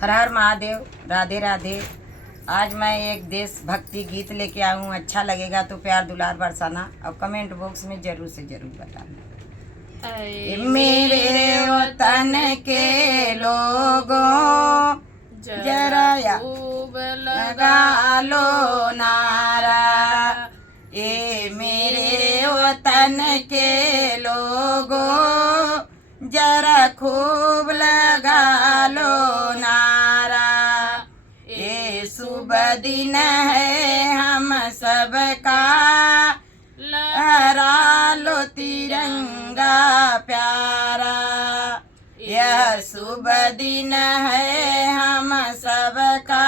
हर हर महादेव। राधे राधे। आज मैं एक देशभक्ति गीत लेके आया हूँ। अच्छा लगेगा तो प्यार दुलार बरसाना और कमेंट बॉक्स में जरूर से जरूर बताना। मेरे वतन के लोगों जरा खूब लगा लो नारा। ये मेरे वतन के लोगों जरा खूब लगा लो नारा। ये शुभ दिन है हम सबका, लहरा लो तिरंगा प्यारा। यह शुभ दिन है हम सबका,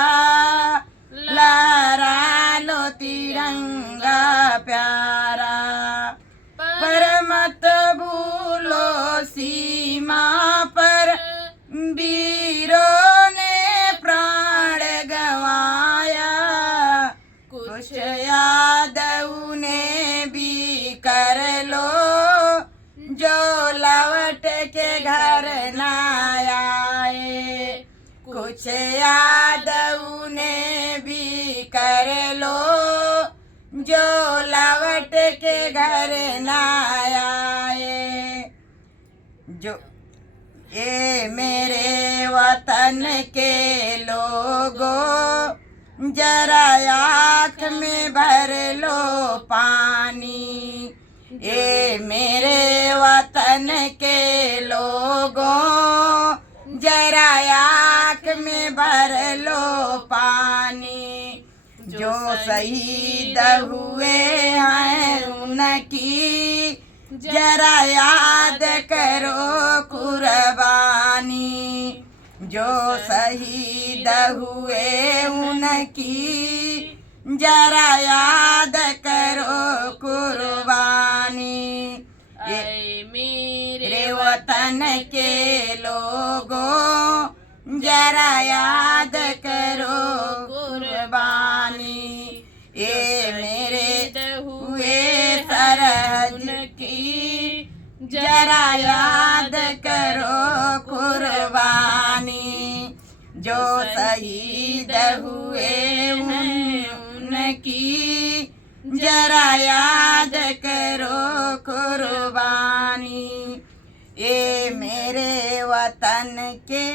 लहरा लो तिरंगा प्यारा। पर मत भूलो सीमा पर वीरों ने प्राण गंवाया। कुछ याद उन्हें भी कर लो जो लौट के घर न आए। कुछ याद उन्हें भी कर लो जो लौट के घर न आए। जो ये मेरे वतन के लोगों जरा आँख में भर लो पानी। ये मेरे वतन के लोगों जरा आँख में भर लो पानी। जो शहीद हुए हैं उनकी जरा याद करो कुर्बानी। जो शहीद हुए उनकी जरा याद करो कुर्बानी। ये मेरे वतन के लोगों जरा याद करो कुर्बानी। ये मेरे हुए सरहद की जरा याद करो कुर्बानी। जो शहीद हुए उनकी जरा याद करो कुर्बानी। ये मेरे वतन के